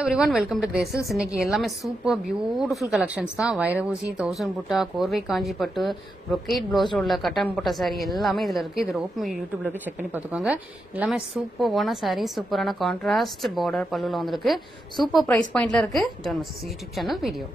everyone, welcome to Graces. இன்னைக்கு எல்லாமே super beautiful collections தான். வைரவூசி, 1000 புட்டா, கோர்வை காஞ்சி பட்டு, brocade ப்ளவுஸ் உள்ள கட்டன் புட்டா சாரி எல்லாமே இதுல இருக்கு. இது ஓப்பன் யூடியூப்ல இருக்கு, செக் பண்ணி பார்த்துக்கோங்க. எல்லாமே சூப்பரான சாரி, சூப்பரான கான்ட்ராஸ்ட் பார்டர் பல்லுல வந்திருக்கு. சூப்பர் பிரைஸ் பாயிண்ட்ல இருக்கு. YouTube channel video.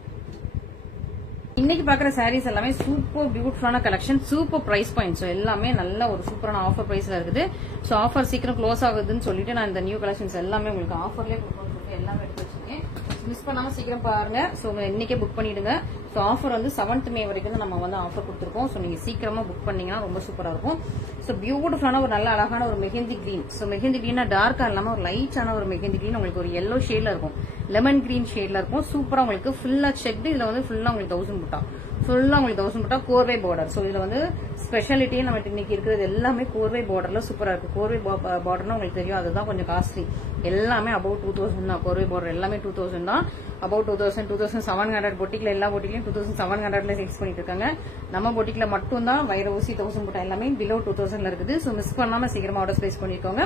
இன்னைக்கு பாக்குற சாரீஸ் எல்லாமே சூப்பர் பியூட்டிஃபுல்லான collection, super price point. So எல்லாமே நல்ல ஒரு சூப்பரான ஆஃபர் பிரைஸ்ல இருக்குது. ஸோ ஆஃபர் சீக்கிரம் க்ளோஸ் ஆகுதுன்னு சொல்லிட்டு நான் இந்த நியூ கலெக்ஷன்ஸ் எல்லாமே உங்களுக்கு ஆஃபர்லேயே கொடுக்கணும்னு சொல்லிட்டு எல்லாமே எடுத்து வச்சிருக்கேன். மிஸ் பண்ணாம சீக்கிரம் பாருங்க. ஸோ இன்னைக்கே புக் பண்ணிடுங்க. ஸோ ஆஃபர் வந்து 7th May வரைக்கும் நம்ம வந்து ஆஃபர் கொடுத்துருக்கோம். ஸோ நீங்க சீக்கிரமா புக் பண்ணீங்கன்னா ரொம்ப சூப்பரா இருக்கும். ஸோ பியூட்டிஃபுல்லான ஒரு நல்ல அழகான ஒரு மெஹந்தி கிரீன். ஸோ மெஹந்தி கிரீனா டார்க்கா இல்லாம ஒரு லைட்டான ஒரு மெஹந்தி கிரீன், உங்களுக்கு ஒரு yellow ஷேட்ல இருக்கும், லெமன் கிரீன் ஷேட்ல இருக்கும். சூப்பரா உங்களுக்கு ஃபுல்லா செக்டு. இதுல வந்து ஃபுல்லா உங்களுக்கு 1000 புட்டா, ஃபுல்லா உங்களுக்கு 1000 புட்டா கோர்வை பார்டர். ஸோ இதுல வந்து ஸ்பெஷாலிட்டியே நம்ம இன்னைக்கு இருக்கிறது எல்லாமே கோர்வை பார்டர்ல சூப்பரா இருக்கு. கோர்வை பார்டர்னா உங்களுக்கு தெரியும், அதுதான் கொஞ்சம் காஸ்ட்லி. எல்லாமே அபவுட் 2000 தான். கோர்வை பார்டர் எல்லாமே 2000 தான். அபவுட் 2000, 2700 பொட்டிக்ல எல்லா பொட்டிக்லயும் 2700ல சேல்ஸ் பண்ணிட்டு இருக்காங்க. நம்ம பொட்டிக்ல மட்டும் தான் வைரவூசி 1000 புட்டா எல்லாமே பிலோ 2000ல இருக்குது. ஸோ மிஸ் பண்ணாம சீக்கிரமா ஆர்டர் பிளேஸ் பண்ணிருக்கோங்க.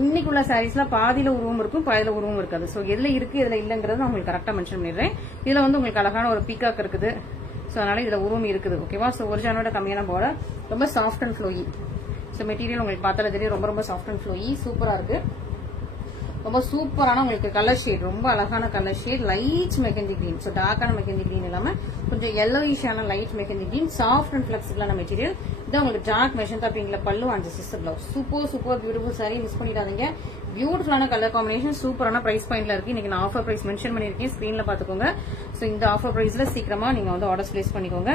இன்னைக்கு உள்ள சாரீஸ்ல பாதியில உருவம் இருக்கும், பாதியில உருவம் இருக்காது. ஸோ எதுல இருக்கு எதுல இல்லங்கிறது நான் உங்களுக்கு கரெக்டா மென்ஷன் பண்ணிடுறேன். இதுல வந்து உங்களுக்கு அழகான ஒரு பீகாக் இருக்குது. ஸோ அதனால இதுல உருவம் இருக்குது. ஓகேவா? ஸோ ஒரு ஜானோட கம்மியான பார்டர், ரொம்ப soft and flowy. So material உங்களுக்கு பார்த்தாலே தெரியும், ரொம்ப ரொம்ப சாஃப்ட் அண்ட் ஃப்ளோயி, சூப்பரா இருக்கு. ரொம்ப சூப்பரான உங்களுக்கு கலர் ஷேட், ரொம்ப அழகான colour shade, light mehndi green. So டார்க்கான மெஹந்தி கிரீன் இல்லாம கொஞ்சம் yellowishaன light mehndi green, soft and ஃபிளெக்சிபிளான மெட்டீரியல். இதான் உங்களுக்கு டார்க் மெஷந்தா பிங்க்ல pallu and sister blouse. Super beautiful sari, miss பண்ணிடாதீங்க. பியூட்டிஃபுல்லான கலர் காம்பினேஷன், சூப்பரான பிரைஸ் பாயிண்ட்ல இருக்கு. இன்னைக்கு நான் ஆஃபர் பிரைஸ் மென்ஷன் பண்ணிருக்கேன், ஸ்கிரீன்ல பாத்துக்கோங்க. ஸோ இந்த ஆஃபர் பிரைஸ்ல சீக்கிரமா நீங்க வந்து ஆர்டர் பிளேஸ் பண்ணிக்கோங்க.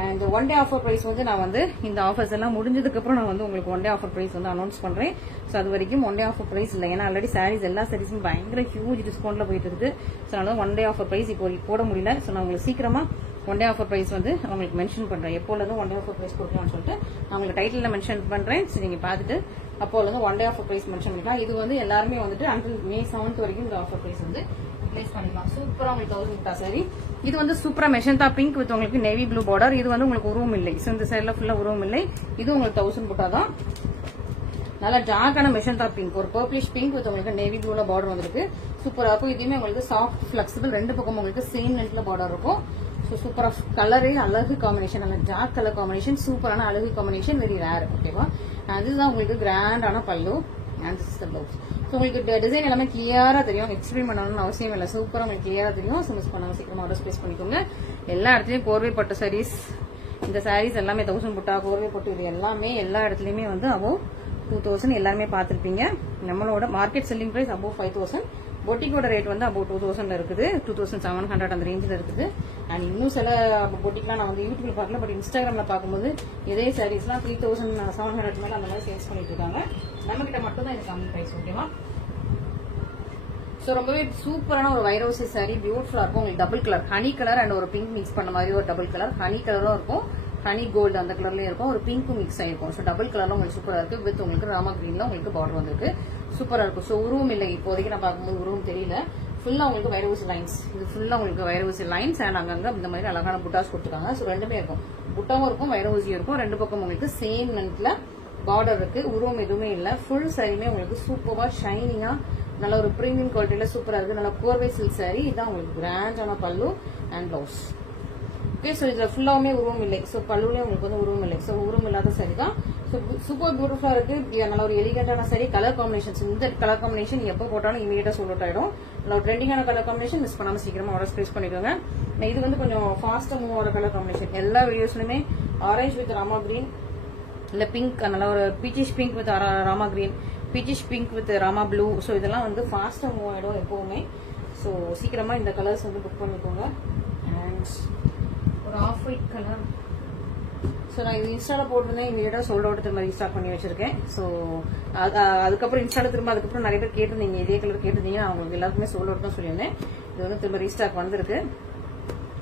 And one day offer price வந்து நான் வந்து இந்த ஆஃபர்ஸ் எல்லாம் முடிஞ்சதுக்கு அப்புறம் நான் வந்து உங்களுக்கு ஒன் டே ஆஃபர் பிரைஸ் வந்து அனௌன்ஸ் பண்றேன். ஸோ அது வரைக்கும் ஒன் டே ஆஃபர் பிரைஸ் இல்லை, ஏன்னா ஆல்ரெடி சாரீஸ் எல்லா சாரீஸும் பயங்கர ஹியூஜ் டிஸ்கவுண்ட்ல போயிட்டு இருக்குது. ஸோ அதனால ஒன் டே ஆஃபர் பிரைஸ் இப்போ போட முடியல. ஸோ நான் உங்களுக்கு சீக்கிரமா ஒன் டே ஆஃபர் பிரைஸ் வந்து உங்களுக்கு மென்ஷன் பண்றேன். எப்போல இருந்து ஒன் டே ஆஃபர் பிரைஸ் கொடுக்கலாம்னு சொல்லிட்டு நான் உங்களுக்கு டைட்டில் மென்ஷன் பண்றேன். ஸோ நீங்க பார்த்துட்டு அப்போல இருந்து one day offer price mention பண்ணிக்கலாம். இது வந்து எல்லாருமே வந்துட்டு அண்டில் May 7th வரைக்கும் இந்த ஆஃபர் பிரைஸ் வந்து ரிப்ளேஸ் பண்ணிக்கலாம். சூப்பரா உங்களுக்கு 1000 புட்டா சாரி. இது வந்து சூப்பரா மெஷந்தா பிங்க் வித் உங்களுக்கு நேவி ப்ளூ பார்டர். இது வந்து உங்களுக்கு உருவம் இல்லை. ஸோ இந்த சைட்ல ஃபுல்லா உருவம் இல்லை. இது உங்களுக்கு 1000 புட்டா தான். நல்லா டார்க்கான மெஷந்தா பிங்க், ஒரு பர்பிளிஷ் பிங்க் வித் உங்களுக்கு நேவி ப்ளூல பார்டர் வந்திருக்கு. சூப்பரா இருக்கும். இதுவுமே உங்களுக்கு சாஃப்ட் பிளெக்சிபிள், ரெண்டு பக்கம் உங்களுக்கு சேம் நெட்ல பார்டர் இருக்கும். ஸோ சூப்பரா கலரே அழகு காம்பினேஷன், நல்ல டார்க் கலர் காம்பினேஷன், சூப்பரான அழகு காம்பினேஷன், வெரி ரேர். ஓகேவா? அதுதான் உங்களுக்கு கிராண்டான pallu and sister blouse. So உங்களுக்கு டிசைன் எல்லாமே கிளியரா தெரியும், எக்ஸ்பிளைன் பண்ணணும்னு அவசியம் இல்லை. சூப்பரா உங்களுக்கு கிளியரா தெரியும். ஸோ மிஸ் பண்ணாம சீக்கிரமா ஆர்டர் பிளேஸ் பண்ணிக்கோங்க. எல்லா இடத்துலயும் கோர்வை பட்டு சாரீஸ், இந்த சாரீஸ் எல்லாமே 1000 புட்டா கோர்வை பட்டு, இது எல்லாமே எல்லா இடத்துலயுமே வந்து அபோவ் 2000 எல்லாருமே பார்த்திருப்பீங்க. நம்மளோட மார்க்கெட் செல்லிங் பிரைஸ் அபோவ் 5000. பொட்டிக்கோட ரேட் வந்து அபவுட் 2000 இருக்குது, 2700 அந்த ரேஞ்சில் இருக்குது. அண்ட் இன்னும் சில பொட்டிக்லாம் நான் வந்து யூடியூப்ல பார்க்கல, பட் இன்ஸ்டாகிராம்ல பார்க்கும்போது இதே சாரீஸ்லாம் 3700 மேல அந்த மாதிரி சேல்ஸ் பண்ணிட்டு இருக்காங்க. நம்ம கிட்ட மட்டும் தான் இது கம்மி பிரைஸ். ஓகேவா? ஸோ ரொம்பவே சூப்பரான ஒரு வைரவசி சாரி, பியூட்டிஃபுல்லா இருக்கும். உங்களுக்கு double colour, honey colour and ஒரு பிங்க் மிக்ஸ் பண்ண மாதிரி ஒரு டபுள் கலர், ஹனி கலரும் இருக்கும், ஹனி கோல்டு அந்த கலர்லயும் இருக்கும், ஒரு பிங்க்கும் மிக்ஸ் ஆயிருக்கும். ஸோ டபுள் கலர்ல உங்களுக்கு சூப்பரா இருக்கு. வித் உங்களுக்கு ராமா கிரீன்ல உங்களுக்கு பார்டர் வந்திருக்கு. சூப்பரா இருக்கும். ஸோ உருவம் இல்லை, இப்போதைக்கு நான் பார்க்கும்போது உருவம் தெரியல. ஃபுல்லா உங்களுக்கு வைரவசி லைன்ஸ், இது ஃபுல்லா உங்களுக்கு வைரவசி லைன்ஸ் அண்ட் அங்கங்க இந்த மாதிரி அழகான புட்டாஸ் கொடுத்துருக்காங்க. ஸோ ரெண்டுமே இருக்கும், புட்டாவும் இருக்கும் வைரவசியும் இருக்கும். ரெண்டு பக்கம் உங்களுக்கு சேம் லென்த்ல பார்டர் இருக்கு. உருவம் எதுவுமே இல்லை. ஃபுல் சாரியுமே உங்களுக்கு சூப்பரா ஷைனிங்கா நல்ல ஒரு பிரீமியம் குவாலிட்டியில சூப்பரா இருக்கு. நல்ல கோர்வை சில்க் சாரி. இதுதான் உங்களுக்கு கிராண்டான pallu and blouse. Okay, so இதுல ஃபுல்லாவுமே உருவம் இல்லை. ஸோ பல்லுலயும் உங்களுக்கு வந்து உருவம் இல்லை. ஸோ உருவம் இல்லாத சாரி தான். ஸோ சூப்பர் பியூட்டிஃபுல்லா இருக்கு. நல்ல ஒரு எலிகண்டான சாரி. கலர் காம்பினேஷன்ஸ், இந்த கலர் காம்பினேஷன் எப்போ போட்டாலும் இமீடியட்டா சோல்ட் அவுட் ஆயிடும். நல்ல ட்ரெண்டிங்கான கலர் காம்பினேஷன், மிஸ் பண்ணாம சீக்கிரமா ஆர்டர் பிளேஸ் பண்ணிக்கோங்க. இது வந்து கொஞ்சம் ஃபாஸ்டா மூவ் ஆகிற கலர் காம்பினேஷன். எல்லா வீடியோஸ்லயுமே ஆரஞ்சு வித் ராமா கிரீன், இல்ல பிங்க், நல்ல ஒரு peachish pink with Rama green, peachish pink with Rama blue. So இதெல்லாம் வந்து ஃபாஸ்டா மூவ் ஆயிடும் எப்பவுமே. ஸோ சீக்கிரமா இந்த கலர்ஸ் வந்து புக் பண்ணிக்கோங்க. அண்ட் ஒரு ஆஃப் ஒயிட் கலர். ஸோ நான் இது இன்ஸ்டால போட்டிருந்தேன், இமீடியட்டா சோல்ட் அவுட் திரும்ப ரீஸ்டாக் பண்ணி வச்சிருக்கேன். ஸோ அதுக்கப்புறம் இன்ஸ்டால திரும்ப அதுக்கப்புறம் நிறைய பேர் கேட்டிருந்தீங்க, இதே கலர் கேட்டிருந்தீங்க. அவங்களுக்கு எல்லாருக்குமே சோல்ட் அவுட் தான் சொல்லியிருந்தேன். இது வந்து திரும்ப ரீஸ்டாக் வந்திருக்கு.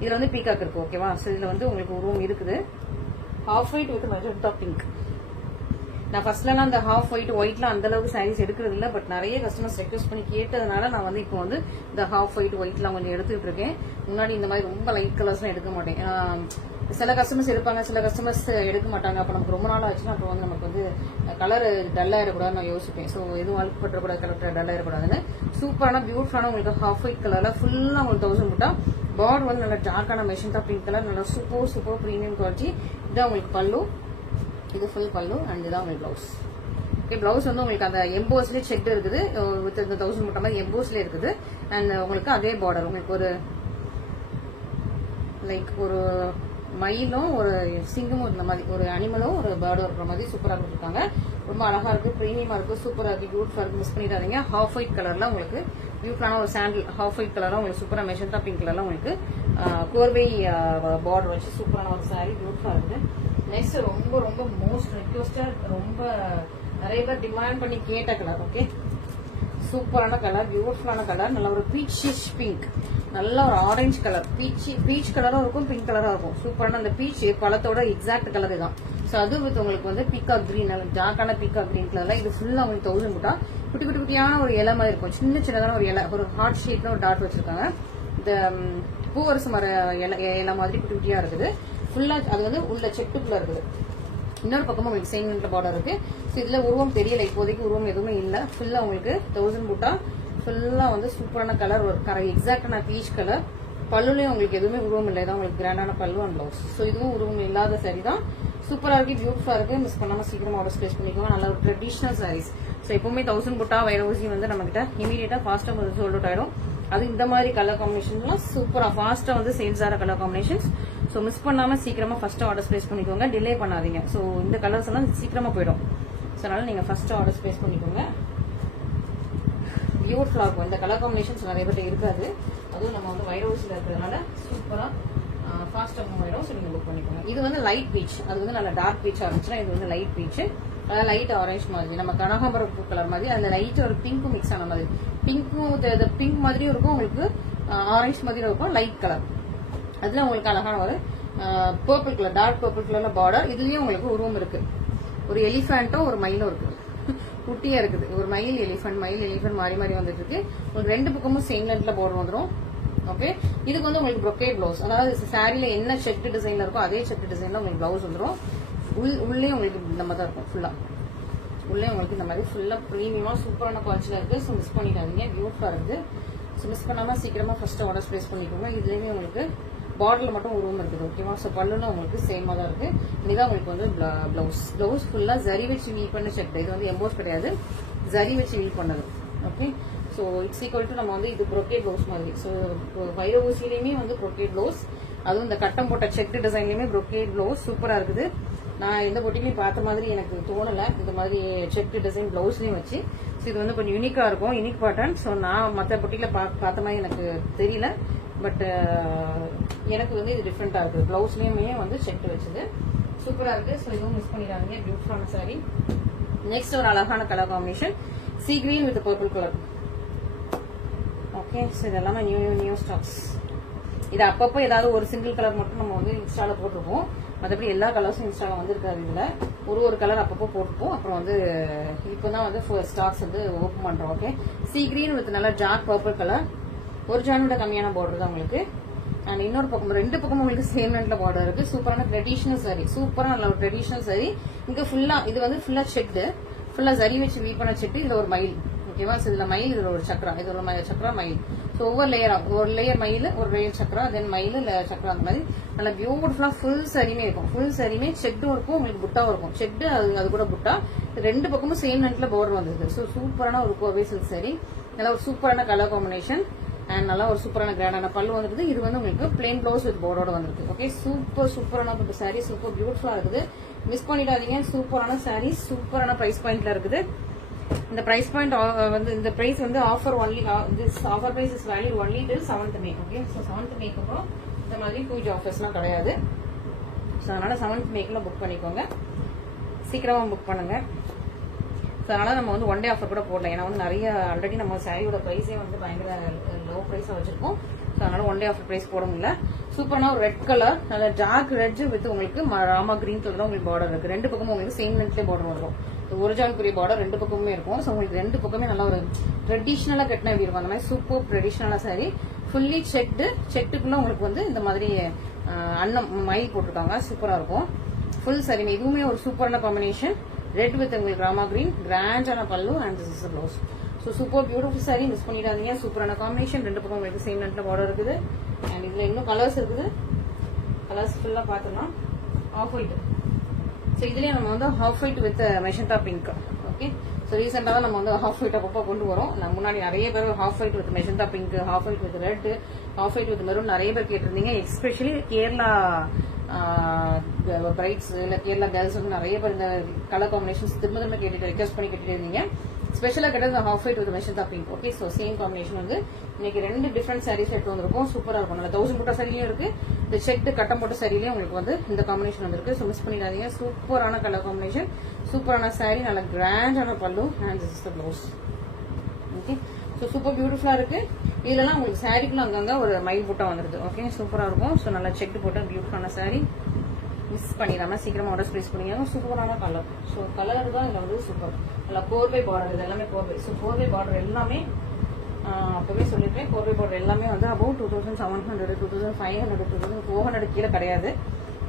இதுல வந்து பீகாக் இருக்கு. ஓகேவா? ஸோ இதுல வந்து உங்களுக்கு உருவம் இருக்குது. Off white with magenta pink, நான் ஃபர்ஸ்ட்லாம் அந்த ஹாஃப் ஒயிட்லாம் அந்த அளவுக்கு சாரீஸ் எடுக்கிறது இல்லை. பட் நிறைய கஸ்டமர்ஸ் ரெக்வஸ்ட் பண்ணி கேட்டதுனால நான் வந்து இப்போ வந்து இந்த ஹாஃப் ஒயிட்லாம் கொஞ்சம் எடுத்துட்டு இருக்கேன். முன்னாடி இந்த மாதிரி ரொம்ப லைட் கலர்ஸ்லாம் எடுக்க மாட்டேன். சில கஸ்டமர்ஸ் எடுப்பாங்க, சில கஸ்டமர்ஸ் எடுக்க மாட்டாங்க. அப்போ நமக்கு ரொம்ப நாள் ஆச்சுன்னா அப்புறம் வந்து நமக்கு வந்து கலர் டல்லாயிடக்கூடாதுன்னு நான் யோசிப்பேன். ஸோ எதுவும் அழுக்கு பற்றக்கூடாது, கலர் டல்லாயிடக்கூடாதுன்னு சூப்பரான பியூட்டிஃபுல்லான உங்களுக்கு ஹாஃப் ஒயிட் கலர்ல ஃபுல்லா உங்களுக்கு 1000 புட்டா. பார்டர் வந்து நல்ல டார்க்கான மெஷின்டா பிங்க் கலர், நல்ல சூப்பர் பிரீமியம் குவாலிட்டி. இதான் உங்களுக்கு பல்லு, இது ஃபுல் பல்லு அண்ட் இதான் உங்களுக்கு பிளவுஸ். ஓகே, பிளவுஸ் வந்து உங்களுக்கு அந்த எம்போஸ்லேயே செக் இருக்குது, வித் இந்த 1000 புட்டா மாதிரி எம்போஸ்லேயே இருக்குது. அண்ட் உங்களுக்கு அதே பார்டர் உங்களுக்கு ஒரு லைக் ஒரு மயிலும் ஒரு சிங்கமும் இந்த மாதிரி ஒரு அனிமலும் ஒரு பேர்டும் இருக்கிற மாதிரி சூப்பரா கொடுத்துருக்காங்க. ரொம்ப அழகா இருக்கு, பிரீமியமா இருக்கு, சூப்பரா இருக்கு, பியூட்டிஃபுல்லா இருக்கு. மிஸ் பண்ணிடாதீங்க. ஹாஃப் ஒயிட் கலர்ல உங்களுக்கு பியூட்டிஃபுல்லான ஒரு சாண்டில் ஹாஃப் ஒயிட் கலர்ல உங்களுக்கு சூப்பரா மெஷன்டா பிங்க் கலர்ல உங்களுக்கு கோர்வை பார்டர் வச்சு சூப்பரான ஒரு சாரி பியூட்டிஃபுல்லா இருக்கு. நெக்ஸ்ட் ரொம்ப ரொம்ப மோஸ்ட் ரெக்வஸ்டட், ரொம்ப நிறைய பேர் டிமாண்ட் பண்ணி கேட்ட கலர். ஓகே, சூப்பரான கலர், பியூட்டிஃபுல்லான கலர், நல்ல ஒரு பீச்சிஷ் பிங்க், நல்ல ஒரு ஆரஞ்சு கலர், பீச் கலரும் இருக்கும், பிங்க் கலரும் இருக்கும். சூப்பரான அந்த பீச் பழத்தோட எக்ஸாக்ட் கலர் தான். ஸோ அது வித் உங்களுக்கு வந்து பீகாக் கிரீன், டார்க்கான பீகாக் கிரீன் கலர்ல இது ஃபுல்லா உங்களுக்கு 1000 புட்டா. குட்டி குட்டி குட்டியான ஒரு இலை மாதிரி இருக்கும், சின்னதான ஒரு இலை, ஒரு ஹார்ட் ஷேப்ல ஒரு டாட் வச்சிருக்காங்க. இந்த பூவரசு மர இலை மாதிரி குட்டி குட்டியா இருக்குது. ஃபுல்லா அது வந்து உள்ள செட்டுக்குள்ள இருக்குது. இன்னொரு பக்கமும் உங்களுக்கு செயின்மெண்ட்ல பார்டர் இருக்கு. ஸோ இதுல உருவம் தெரியல, இப்போதைக்கு உருவம் எதுவுமே இல்லை. ஃபுல்லா உங்களுக்கு 1000 புட்டா, ஃபுல்லா வந்து சூப்பரான கலர், ஒரு எக்ஸாக்டான பீச் கலர். பல்லுலயும் உங்களுக்கு எதுவுமே உருவம் இல்லை, தான் உங்களுக்கு கிராண்டான பல்லு அண்ட் பிளவுஸ். ஸோ இதுவும் உருவம் இல்லாத சாரி தான். சூப்பரா இருக்கு, பியூட்டிஃபுல்லா இருக்கு. மிஸ் பண்ணாம சீக்கிரமா ஆர்டர் பிளேஸ் பண்ணிக்கோங்க. நல்ல ஒரு ட்ரெடிஷனல் சாரீஸ். ஸோ எப்பவுமே 1000 புட்டா வைரவசி வந்து நம்ம கிட்ட இமீடியட்டா ஃபாஸ்டா வந்து சோல்ட் அவுட் ஆயிடும். அது இந்த மாதிரி கலர் காம்பினேஷன்லாம் சூப்பரா ஃபாஸ்டா வந்து சேல்ஸ் ஆகிற கலர் காம்பினேஷன்ஸ். ஸோ மிஸ் பண்ணாம சீக்கிரமா ஃபர்ஸ்ட் ஆர்டர் பிளேஸ் பண்ணிக்கோங்க, டிலே பண்ணாதீங்க. ஸோ இந்த கலர்ஸ் எல்லாம் சீக்கிரமா போயிடும். ஸோ அதனால நீங்க ஃபர்ஸ்ட் ஆர்டர் பிளேஸ் பண்ணிக்கோங்க. பியூட்டிஃபுல்லா இருக்கும். இந்த கலர் காம்பினேஷன்ஸ் நிறைய பேர் இருக்காது, அதுவும் நம்ம வந்து வைரவசியில இருக்கிறதுனால சூப்பரா ஃபாஸ்டா மூவ் ஆயிடும். ஸோ நீங்க புக் பண்ணிக்கோங்க. இது வந்து லைட் பீச், அது வந்து நல்ல டார்க் பீச்சா இருந்துச்சுன்னா இது வந்து லைட் பீச், அதாவது லைட் ஆரஞ்சு மாதிரி, நம்ம கனகாம்பரம் பூ கலர் மாதிரி, அந்த லைட் ஒரு பிங்க்கும் மிக்ஸ் ஆன மாதிரி, பிங்க்கும் பிங்க் மாதிரியும் இருக்கும், உங்களுக்கு ஆரஞ்சு மாதிரியும் இருக்கும், லைட் கலர். அதுல உங்களுக்கு அழகான ஒரு பர்பிள் கலர், டார்க் பர்பிள் கலர்ல பார்டர். இதுலயும் உங்களுக்கு உருவம் இருக்கு, ஒரு எலிஃபென்ட்டும் ஒரு மயிலும் இருக்கு, குட்டியா இருக்குது. ஒரு மயில் எலிஃபென்ட் மாறி மாறி வந்துட்டு இருக்கு. உங்களுக்கு ரெண்டு பக்கமும் சேம் லென்த்ல பார்டர் வந்துடும். ஓகே, இதுக்கு வந்து உங்களுக்கு brocade பிளவுஸ், அதாவது சாரியில என்ன செக் டிசைன்ல இருக்கோ அதே செக் டிசைன்ல உங்களுக்கு பிளவுஸ் வந்துடும். உள்ளே உங்களுக்கு இந்த மாதிரி தான் இருக்கும், ஃபுல்லா உள்ளே உங்களுக்கு இந்த மாதிரி ஃபுல்லா பிரீமியமா சூப்பரான குவாலிட்டியில இருக்கு. ஸோ மிஸ் பண்ணிடாதீங்க, பியூட்டிஃபுல்லா இருக்கு. ஸோ மிஸ் பண்ணாம சீக்கிரமா ஃபர்ஸ்ட் ஆர்டர் பிளேஸ் பண்ணிக்கோங்க. இதுலயுமே உங்களுக்கு பார்டர்ல மட்டும் உருவம் இருக்குது. ஓகேவா? ஸோ பல்லுன்னா உங்களுக்கு சேமா தான் இருக்கு. இதுதான் உங்களுக்கு வந்து பிளவுஸ் ஃபுல்லா ஜரி வச்சு வீவ் பண்ண செட். இது வந்து எம்போஸ் கிடையாது, ஜரி வச்சு வீவ் பண்ணது. Okay, so it's equal to நம்ம வந்து இது brocade பிளவுஸ் மாதிரி. ஸோ வைரவூசிலையுமே வந்து brocade பிளவுஸ், அதுவும் இந்த கட்டம் போட்ட செக் டிசைன்லயுமே brocade பிளவுஸ் சூப்பரா இருக்குது. நான் எந்த பொட்டிலையும் பார்த்த மாதிரி எனக்கு தோணல, இந்த மாதிரி செக் டிசைன் பிளவுஸ்லயும் வச்சு. ஸோ இது வந்து கொஞ்சம் யூனிக்கா இருக்கும், யூனிக் பேட்டர்ன். ஸோ நான் மற்ற பொட்டியில பார்த்த மாதிரி எனக்கு தெரியல, பட் எனக்கு வந்து இது டிஃப்ரெண்டா இருக்கு. பிளவுஸ்லயுமே வந்து செக் வச்சது சூப்பரா இருக்கு. ஸோ இதுவும் மிஸ் பண்ணிடாதீங்க, பியூட்டிஃபுல்லான சாரி. நெக்ஸ்ட் ஒரு அழகான colour combination, sea green with purple colour. Okay, so இதெல்லாமே நியூ ஸ்டாக்ஸ். இது அப்பப்போ ஏதாவது ஒரு சிங்கிள் கலர் மட்டும் நம்ம வந்து இன்ஸ்டால போட்டிருப்போம், மற்றபடி எல்லா கலர்ஸும் இன்ஸ்டால வந்துருக்காது. இதுல ஒரு கலர் அப்பப்போ போட்டுப்போம். அப்புறம் வந்து இப்போதான் வந்து ஸ்டாக்ஸ் வந்து ஓப்பன் பண்றோம். ஓகே, சீ கிரீன் வித் நல்லா டார்க் பர்பிள் கலர், ஒரு ஜானோட கம்மியான பார்டர் தான் உங்களுக்கு. அண்ட் இன்னொரு பக்கம் ரெண்டு பக்கமும் உங்களுக்கு சேம் லென்த்ல பார்டர் இருக்கு. சூப்பரான ட்ரெடிஷனல் சாரி, சூப்பரா நல்ல ஒரு ட்ரெடிஷனல் சாரி. இங்க ஃபுல்லா இது வந்து ஃபுல்லா செட்டு, ஃபுல்லா ஜரி வச்சு வீவ் பண்ண செட்டு. இதுல ஒரு மயில். ஓகேவா? இதுல மயில், இதுல ஒரு சக்கரா, இது ஒரு சக்கரா மயில். ஸோ ஒவ்வொரு லேயரா, ஒரு லேயர் மயில், ஒரு லேயர் சக்கரா, தென் மயில் சக்கரா, அந்த மாதிரி நல்லா பியூட்டிஃபுல்லா ஃபுல் சாரியுமே இருக்கும். ஃபுல் சாரியுமே செட்டும் இருக்கும், உங்களுக்கு புட்டாவும் இருக்கும். செட்டு அது கூட புட்டா, ரெண்டு பக்கமும் சேம் லென்த்ல பார்டர் வந்திருக்கு. ஸோ சூப்பரான ஒரு கோவை சில்க் சாரி, நல்லா ஒரு சூப்பரான கலர் காம்பினேஷன் அண்ட் நல்லா ஒரு சூப்பரான கிராண்டான பல்லு வந்துருக்குது. இது வந்து உங்களுக்கு பிளேன் பிளவுஸ் வித் பார்டரோட வந்துருக்கு. ஓகே, சூப்பரான சாரி, சூப்பர் பியூட்டிஃபுல்லா இருக்குது. மிஸ் பண்ணிடாதீங்க, சூப்பரான சாரி, சூப்பரான பிரைஸ் பாயிண்ட்ல இருக்குது. இந்த பிரைஸ் பாயிண்ட் வந்து இந்த பிரைஸ் வந்து offer only, this offer price is value only till 7th May. Okay, so 7th Mayக்கு அப்புறம் இந்த மாதிரி ஹியூஜ் ஆஃபர்ஸ்லாம் கிடையாது. ஸோ அதனால 7th Mayக்குள்ள புக் பண்ணிக்கோங்க, சீக்கிரமா புக் பண்ணுங்க. ஸோ அதனால நம்ம வந்து ஒன் டே ஆஃபர் கூட போடல, ஏன்னா வந்து நிறைய ஆல்ரெடி நம்ம சாரியோட பிரைஸே வந்து பயங்கர லோ பிரைஸா வச்சிருக்கோம். ஸோ அதனால ஒன் டே ஆஃபர் பிரைஸ் போட முடியல. சூப்பரான ஒரு ரெட் கலர், நல்ல டார்க் ரெட் வித் உங்களுக்கு ராமா கிரீன் கலர் தான் உங்களுக்கு பார்டர் இருக்கு. ரெண்டு பக்கமும் உங்களுக்கு சேம் லென்த்லேயே பார்டர் வரும். ஒரிஜினல் பார்டர் ரெண்டு பக்கமுமே இருக்கும். ஸோ உங்களுக்கு ரெண்டு பக்கமே நல்லா ஒரு ட்ரெடிஷ்னலா கட்டினா எப்படி இருக்கும் அந்த மாதிரி சூப்பர் ட்ரெடிஷ்னலா சாரி. ஃபுல்லி செக்டுக்குள்ள உங்களுக்கு வந்து இந்த மாதிரி அன்னம் மயில் போட்டிருக்காங்க. சூப்பரா இருக்கும் ஃபுல் சாரி. இதுவுமே ஒரு சூப்பரான காம்பினேஷன். ரெட் வித் உங்களுக்கு ராமா கிரீன், கிராண்டான pallu and this is blouse. So super beautiful sari, miss பண்ணிடாதீங்க. சூப்பரான காம்பினேஷன். ரெண்டு பக்கம் உங்களுக்கு சேம் நெட்ல பார்டர் இருக்குது. அண்ட் இதுல இன்னும் கலர்ஸ் இருக்குது. கலர்ஸ் ஃபுல்லா பாத்துக்கலாம். Of white. ஸோ இதுலயே நம்ம வந்து half white with magenta pink. Okay, so ரீசெண்டா தான் நம்ம வந்து ஹாஃப் ஒயிட் அப்பப்போ கொண்டு வரோம். நம்ம முன்னாடி நிறைய பேர் half white with magenta pink, half white with red, half white with maroon நிறைய பேர் கேட்டிருந்தீங்க. எஸ்பெஷலி கேரளா பிரைட்ஸ் இல்ல கேரளா கேர்ள்ஸ் வந்து நிறைய பேர் இந்த கலர் காம்பினேஷன்ஸ் திரும்ப திரும்ப கேட்டுட்டு ரெக்வஸ்ட் பண்ணி கேட்டுட்டு இருந்தீங்க. ஸ்பெஷலா கேட்டது half white with magenta pink. Okay, so same combination வந்து இன்னைக்கு ரெண்டு டிஃபரெண்ட் சாரீஸ் எடுத்து வந்திருக்கும். சூப்பரா இருக்கும். நல்ல 1000 புட்டா சாரியும் இருக்கு, இந்த செக்டு கட்டம் போட்ட சாரிலயும் உங்களுக்கு வந்து இந்த காம்பினேஷன் வந்திருக்கு. ஸோ மிஸ் பண்ணிடாதீங்க. சூப்பரான கலர் காம்பினேஷன், சூப்பரான சாரி, நல்ல கிராண்டான pallu and this is the blouse. Okay, so super பியூட்டிஃபுல்லா இருக்கு. இதெல்லாம் உங்களுக்கு சாரிக்குள்ள அங்கங்க ஒரு மயில் புட்டா வந்துருது. ஓகே, சூப்பரா இருக்கும். ஸோ நல்லா செக்டு போட்ட பியூட்டிஃபுல்லான சாரி. மிஸ் பண்ணிடாம சீக்கிரமா ஆர்டர் பிளேஸ் பண்ணிக்கோங்க. சூப்பரான கலர். ஸோ கலர் தான் இதுல வந்து சூப்பர். நல்லா கோர்வை பார்டர், இது எல்லாமே கோர்வை. ஸோ கோர்வை பார்டர் எல்லாமே அப்பவே சொல்லிருக்கேன். கோர்வை பார்டர் எல்லாமே வந்து அபவுட் 2700, 2500, 2400 கீழே கிடையாது.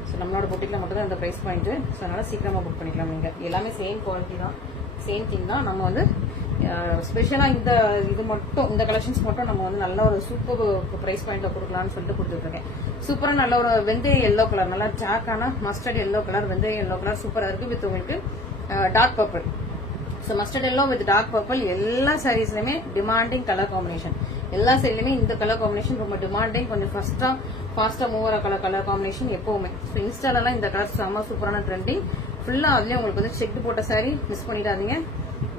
ஸோ நம்மளோட பொட்டிக்ல மட்டும் தான் இந்த பிரைஸ் பாயிண்ட். ஸோ அதனால சீக்கிரமா புக் பண்ணிக்கலாம். நீங்க எல்லாமே சேம் குவாலிட்டி தான், சேம் திங் தான். நம்ம வந்து ஸ்பெஷலா இந்த இது மட்டும், இந்த கலெக்ஷன்ஸ் மட்டும் நம்ம வந்து நல்ல ஒரு சூப்பர் பிரைஸ் பாயிண்ட்ல கொடுக்கலாம்னு சொல்லிட்டு கொடுத்துட்டு இருக்கேன். சூப்பரா நல்ல ஒரு வெந்தய எல்லோ கலர், நல்லா ஜாக்கான மஸ்டர்ட் எல்லோ கலர், வெந்தய எல்லோ கலர் சூப்பரா இருக்கு. வித் உங்களுக்கு dark purple. So mustard yellow with dark purple எல்லா சாரீஸ்லயுமே டிமாண்டிங் கலர் காம்பினேஷன். எல்லா சாரிலுமே இந்த கலர் காம்பினேஷன் ரொம்ப டிமாண்டிங். கொஞ்சம் ஃபாஸ்டா மூவ் கலர் காம்பினேஷன் எப்பவுமே. ஸோ இன்ஸ்டாலெல்லாம் இந்த கலர் செம்ம சூப்பரான ட்ரெண்டிங். ஃபுல்லா அதுலயும் உங்களுக்கு வந்து செக் போட்ட சாரி, மிஸ் பண்ணிடாதீங்க.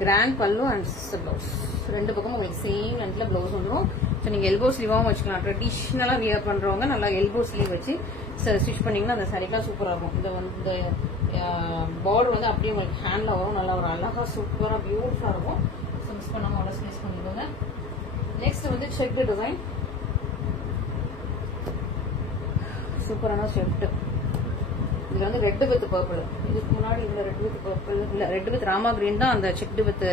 Grand pallu and blouse. ரெண்டு பக்கம் உங்களுக்கு சேம் லென்த்ல பிளவுஸ் வந்துடும். ஸோ நீங்க எல்போ ஸ்லீவாவும் வச்சுக்கலாம். ட்ரெடிஷ்னலா வியர் பண்றவங்க நல்லா எல்போ ஸ்லீவ் வச்சு ஸ்டிச் பண்ணீங்கன்னா அந்த சாரிக்கெல்லாம் சூப்பரா இருக்கும். இந்த வந்து பார்டர் வந்து அப்படியே உங்களுக்கு ஹேண்ட்ல வரும். நல்லா ஒரு அழகா சூப்பரா பியூட்டிஃபுல்லா இருக்கும். ஸோ மிஸ் பண்ணாம ஆர்டர் பிளேஸ் பண்ணிக்கோங்க. நெக்ஸ்ட் வந்து செக்டு டிசைன். சூப்பரான ஷெஃப்ட். இதுல வந்து ரெட் வித் பர்பிள். இதுக்கு முன்னாடி இதுல ரெட் வித் பர்பிள் இல்ல ரெட் வித் ராமா கிரீன் தான் அந்த செக்டு வித்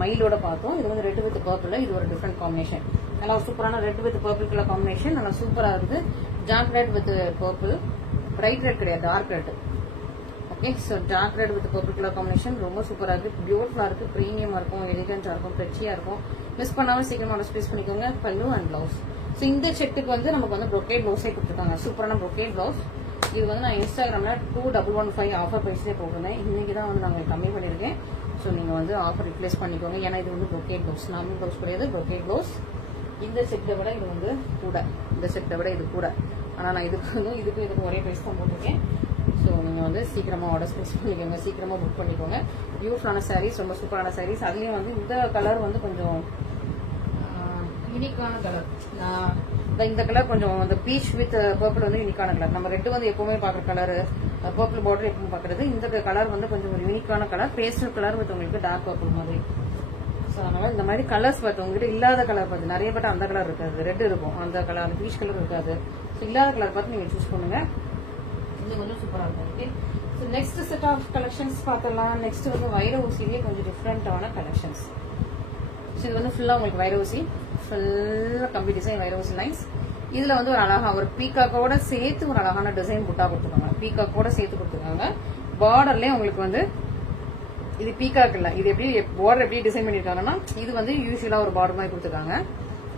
மயிலோட பார்த்தோம். இது வந்து ரெட் வித் பர்பிள். இது ஒரு டிஃபரெண்ட் காம்பினேஷன். நல்லா சூப்பரான red with purple colour combination. நல்லா சூப்பரா இருக்குது. Dark red with purple, bright red கிடையாது, dark red. Okay, so dark red with purple colour combination ரொம்ப சூப்பரா இருக்கு. பியூட்டிஃபுல்லா இருக்கு. பிரீமியமா இருக்கும், எலிகன்டா இருக்கும், பெச்சியா இருக்கும். மிஸ் பண்ணாம சீக்கிரமா ஸ்பேஸ் பண்ணிக்கோங்க. பல்லு அண்ட் பிளவுஸ். ஸோ இந்த செட்டுக்கு வந்து நமக்கு வந்து ப்ரொக்கேட் பிளவுஸே கொடுத்துருக்காங்க. சூப்பரான ப்ரொக்கேட் பிளவுஸ். இது வந்து நான் இன்ஸ்டாகிராம்ல 2115 ஆஃபர் பிரைஸ்லேயே போட்டிருந்தேன். இன்னைக்கு தான் வந்து நாங்கள் கம்மி பண்ணியிருக்கேன். ஸோ நீங்க வந்து ஆஃபர் ரிப்ளேஸ் பண்ணிக்கோங்க. ஏன்னா இது வந்து ப்ரொக்கேட் பிளவுஸ், நார்மல் பிளவுஸ் கிடையாது, ப்ரொக்கேட் பிளவுஸ். இந்த செட்டை விட இது வந்து கூட, இந்த செட்டை விட இது கூட. ஆனால் நான் இதுக்கு ஒரே பிரைஸ் தான் போட்டிருக்கேன். ஸோ நீங்க வந்து சீக்கிரமா ஆர்டர் பிளேஸ் பண்ணிக்கோங்க, சீக்கிரமா புக் பண்ணிக்கோங்க. பியூட்டிஃபுல்லான சாரீஸ், ரொம்ப சூப்பரான சாரீஸ். அதுலயும் வந்து இந்த கலர் வந்து கொஞ்சம் யூனிக்கான கலர். இந்த கலர் கொஞ்சம் இந்த பீச் வித் பர்பிள் வந்து யூனிக்கான கலர். நம்ம ரெட் வந்து எப்பவுமே பாக்குற கலர், பர்பிள் பார்டர் எப்பவும் பாக்குறது. இந்த கலர் வந்து கொஞ்சம் ஒரு யூனிக்கான கலர், பேஸ்டல் கலர் வித் உங்களுக்கு டார்க் பர்பிள் மாதிரி. ஸோ அதனால இந்த மாதிரி கலர்ஸ் பார்த்து உங்ககிட்ட இல்லாத கலர் பார்த்து, நிறைய பேர் அந்த கலர் இருக்காது, ரெட் இருக்கும், அந்த கலர் பீச் கலர் இருக்காது. ஸோ இல்லாத கலர் பார்த்து நீங்க சூஸ் பண்ணுங்க. இது கொஞ்சம் சூப்பரா இருக்கும். Okay, so next set of collections பார்த்தலாம். நெக்ஸ்ட் வந்து வைர ஊசியிலேயே கொஞ்சம் டிஃப்ரெண்டான கலெக்ஷன்ஸ். ஸோ இது வந்து ஃபுல்லா உங்களுக்கு வைர ஊசி, ஃபுல்லா கம்பி டிசைன் வைர ஊசி லைன்ஸ். இதுல வந்து ஒரு அழகா ஒரு பீகாக்கோட சேர்த்து ஒரு அழகான டிசைன் புட்டா கொடுத்துருக்காங்க. பீகாக்கோட சேர்த்து கொடுத்துருக்காங்க. பார்டர்லயே உங்களுக்கு வந்து இது பீகாக் இல்ல, இது எப்படி பார்டர் எப்படி டிசைன் பண்ணிருக்காங்கன்னா, இது வந்து யூஸ்வலா ஒரு பார்டர் மாதிரி கொடுத்துருக்காங்க.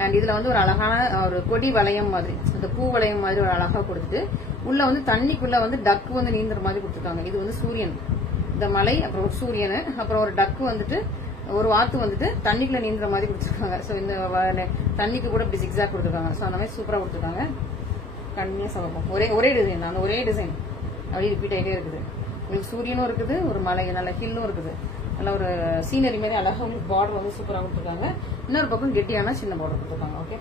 அண்ட் இதுல வந்து ஒரு அழகான ஒரு கொடி வளையம் மாதிரி, இந்த பூ வளையம் மாதிரி ஒரு அழகா கொடுத்துட்டு உள்ள வந்து தண்ணிக்குள்ள வந்து டக் வந்து நீந்துற மாதிரி கொடுத்துருக்காங்க. இது வந்து சூரியன், இந்த மலை, அப்புறம் சூரியன், அப்புறம் ஒரு டக்கு வந்துட்டு ஒரு வாத்து வந்துட்டு தண்ணிக்குள்ள நீந்துற மாதிரி கொடுத்துருக்காங்க. ஸோ இந்த தண்ணிக்கு கூட இப்படி ஜிக்ஸாக் கொடுத்துருக்காங்க. ஸோ அந்த மாதிரி சூப்பரா கொடுத்துருக்காங்க. கண்டினியூஸா பார்ப்போம். ஒரே டிசைன், அந்த ஒரே டிசைன் அப்படியே ரிப்பீட் ஆகிட்டே இருக்குது. உங்களுக்கு சூரியனும் இருக்குது, ஒரு மலை நல்ல ஹில்லும் இருக்குது, நல்ல ஒரு சீனரி மாதிரி அழகா உங்களுக்கு பார்டர் வந்து சூப்பரா கொடுத்துருக்காங்க. இன்னொரு பக்கம் கெட்டியான சின்ன பார்டர் கொடுத்துருக்காங்க. ஓகே,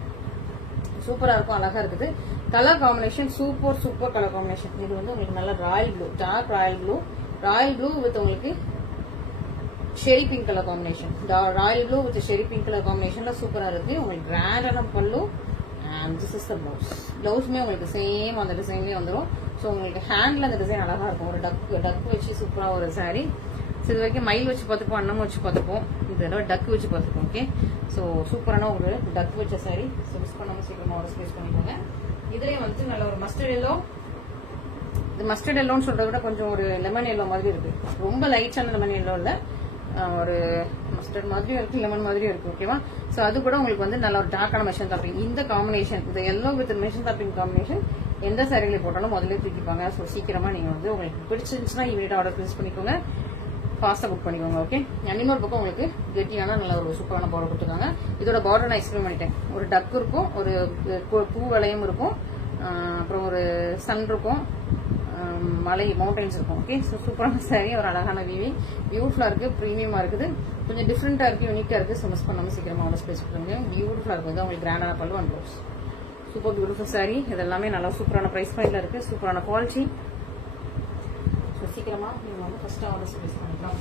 சூப்பரா இருக்கும், அழகா இருக்குது. Colour combination super colour combination. இது வந்து உங்களுக்கு நல்ல royal blue, dark royal blue with உங்களுக்கு cherry pink colour combination. Royal blue with cherry pink colour காம்பினேஷன்ல சூப்பரா இருக்கு. உங்களுக்கு கிராண்டான pallu and this is the blouse. பிளவுஸ்மே உங்களுக்கு சேம் அந்த டிசைன்லயே வந்துடும். ஸோ உங்களுக்கு ஹேண்ட்ல அந்த டிசைன் அழகா இருக்கும். ஒரு டக் வச்சு சூப்பரா ஒரு சாரி. இது வரைக்கும் மயில் வச்சு பார்த்துப்போம், அன்னம் வச்சு பார்த்துப்போம், இந்த தடவை டக் வச்சு பார்த்துப்போம். ஓகே, ஸோ சூப்பரான ஒரு டக் வச்ச சாரி. ஸோ மிஸ் பண்ணாமல் சீக்கிரமாக ஆர்டர் பிளேஸ் பண்ணிக்கோங்க. இதுலேயே வந்து நல்ல ஒரு மஸ்டர்ட் எல்லோ. இது மஸ்டர்ட் எல்லோன்னு சொல்றத விட கொஞ்சம் ஒரு லெமன் எல்லோ மாதிரி இருக்கு. ரொம்ப லைட்டான லெமன் எல்லோ இல்ல, ஒரு மஸ்டர்ட் மாதிரியும் இருக்கு, லெமன் மாதிரியும் இருக்கு. ஓகேவா? ஸோ அது கூட உங்களுக்கு வந்து நல்ல ஒரு டார்க்கான மெஷின் தாப்பிங். இந்த காம்பினேஷன், இந்த எல்லோ வித் மெஷின் தாப்பிங் காம்பினேஷன் எந்த சாரியில போட்டாலும் முதல்ல தூக்கிப்பாங்க. ஸோ சீக்கிரமா நீங்க வந்து உங்களுக்கு பிடிச்சிருந்துச்சுன்னா இமீடியட் ஆர்டர் பிளேஸ் பண்ணிக்கோங்க, ஃபாஸ்டா புக் பண்ணிக்கோங்க. ஓகே, இன்னொரு பக்கம் உங்களுக்கு கெட்டியான நல்ல ஒரு சூப்பரான பார்டர் கொடுத்துருக்காங்க. இதோட பார்டர் நான் எக்ஸ்பிளைன் பண்ணிட்டேன். ஒரு டக் இருக்கும், ஒரு பூ வளையம் இருக்கும், அப்புறம் ஒரு சன் இருக்கும், மலை மவுண்டன்ஸ் இருக்கும். ஓகே, ஸோ சூப்பரான சாரி, ஒரு அழகான வீவிங், பியூட்டிஃபுல்லா இருக்கு, ப்ரீமியமா இருக்குது, கொஞ்சம் டிஃப்ரெண்டா இருக்கு, யூனிக்கா இருக்கு. ஸோ மிஸ் பண்ணாம சீக்கிரமா ஆர்டர் பிளேஸ் பண்ணுங்க. பியூட்டிஃபுல்லா இருக்கும். உங்களுக்கு கிராண்டான pallu and blouse. Super beautiful sorry. இதெல்லாமே நல்லா சூப்பரான பிரைஸ் பாயிண்ட்ல இருக்கு, சூப்பரான குவாலிட்டி. ஸோ சீக்கிரமா நீங்க வந்து ஃபர்ஸ்ட் ஆர்டர் பிளேஸ் பண்ணிக்கலாம்.